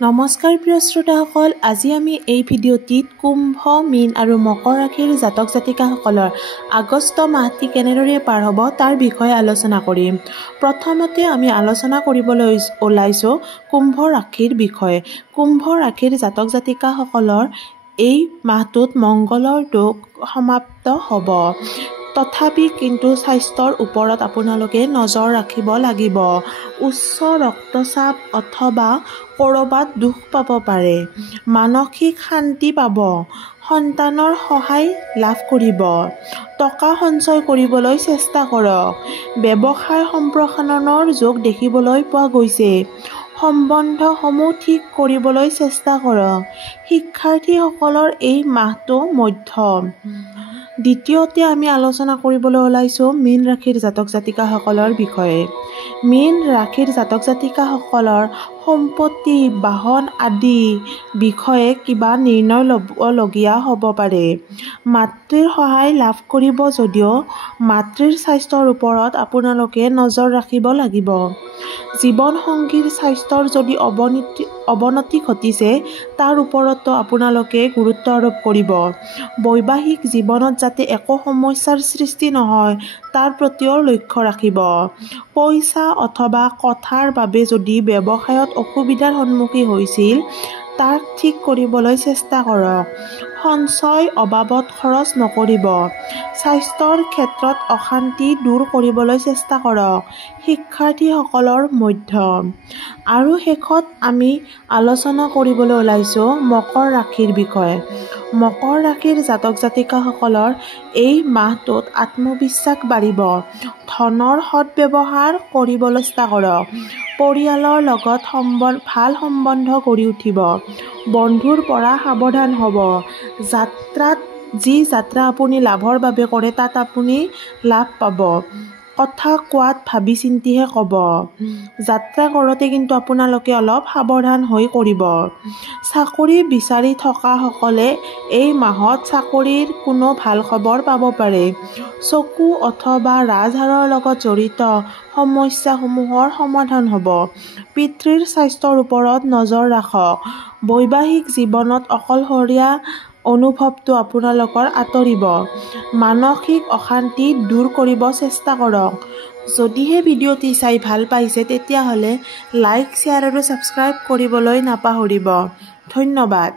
নমস্কাৰ প্ৰিয় শ্ৰোতাসকল, আজি আমি এই ভিডিঅ'টিত কুম্ভ, মীন আৰু মকৰ ৰাশিৰ জাতক জাতিকাসকলৰ আগষ্ট মাহটি কেনেদৰে পাৰ হ'ব তাৰ বিষয়ে আলোচনা কৰিম। প্ৰথমতে আমি আলোচনা কৰিবলৈ ওলাইছোঁ কুম্ভ ৰাশিৰ বিষয়ে। কুম্ভ ৰাশিৰ জাতক জাতিকাসকলৰ এই মাহটোত মংগলৰ যোগ সমাপ্ত হ'ব। তথাপি কিন্তু স্বাস্থ্যৰ ওপৰত আপোনালোকে নজৰ ৰাখিব লাগিব। উচ্চ ৰক্তচাপ অথবা ক'ৰবাত দুখ পাব পাৰে। মানসিক শান্তি পাব। সন্তানৰ সহায় লাভ কৰিব। টকা সঞ্চয় কৰিবলৈ চেষ্টা কৰক। ব্যৱসায় সম্প্ৰসাৰণৰ যোগ দেখিবলৈ পোৱা গৈছে। সম্বন্ধসমূহ ঠিক কৰিবলৈ চেষ্টা কৰক। শিক্ষাৰ্থীসকলৰ এই মাহটো মধ্যম। দ্বিতীয়তে আমি আলোচনা কৰিবলৈ ওলাইছোঁ মীন ৰাশিৰ জাতক জাতিকাসকলৰ বিষয়ে। মীন ৰাশিৰ জাতক জাতিকাসকলৰ সম্পত্তি, বাহন আদি বিষয়ে কিবা নিৰ্ণয় ল'বলগীয়া হ'ব পাৰে। মাতৃৰ সহায় লাভ কৰিব যদিও মাতৃৰ স্বাস্থ্যৰ ওপৰত আপোনালোকে নজৰ ৰাখিব লাগিব। জীৱনসংগীৰ স্বাস্থ্যৰ যদি অৱনতি ঘটিছে তাৰ ওপৰতো আপোনালোকে গুৰুত্ব আৰোপ কৰিব। বৈবাহিক জীৱনত যাতে একো সমস্যাৰ সৃষ্টি নহয় তাৰ প্ৰতিও লক্ষ্য ৰাখিব। পইচা অথবা কথাৰ বাবে যদি ব্যৱসায়ত অসুবিধাৰ সন্মুখীন হৈছিল তাক ঠিক কৰিবলৈ চেষ্টা কৰক। সঞ্চয় অবাবত খৰচ নকৰিব। স্বাস্থ্যৰ ক্ষেত্ৰত অশান্তি দূৰ কৰিবলৈ চেষ্টা কৰক। শিক্ষাৰ্থীসকলৰ মধ্যম। আৰু শেষত আমি আলোচনা কৰিবলৈ ওলাইছোঁ মকৰ ৰাশিৰ বিষয়ে। মকৰ ৰাশিৰ জাতক জাতিকাসকলৰ এই মাহটোত আত্মবিশ্বাস বাঢ়িব। ধনৰ সৎব্যৱহাৰ কৰিবলৈ চেষ্টা কৰক। পৰিয়ালৰ লগত ভাল সম্বন্ধ গঢ়ি উঠিব। বন্ধুৰ পৰা সাৱধান হ'ব। যি যাত্ৰা আপুনি লাভৰ বাবে কৰে তাত আপুনি লাভ পাব। কথা কোৱাত ভাবি চিন্তিহে ক'ব। যাত্ৰা কৰোঁতে কিন্তু আপোনালোকে অলপ সাৱধান হৈ কৰিব। চাকৰি বিচাৰি থকাসকলে এই মাহত চাকৰিৰ কোনো ভাল খবৰ পাব পাৰে। চকু অথবা ৰাজহাড়ৰ লগত জড়িত সমস্যাসমূহৰ সমাধান হ'ব। পিতৃৰ স্বাস্থ্যৰ ওপৰত নজৰ ৰাখক। বৈবাহিক জীৱনত অকলশৰীয়া অনুভৱটো আপোনালোকৰ আঁতৰিব। মানসিক অশান্তি দূৰ কৰিব চেষ্টা কৰক। যদিহে ভিডিঅ'টি চাই ভাল পাইছে তেতিয়াহ'লে লাইক, শ্বেয়াৰ আৰু ছাবস্ক্ৰাইব কৰিবলৈ নাপাহৰিব। ধন্যবাদ।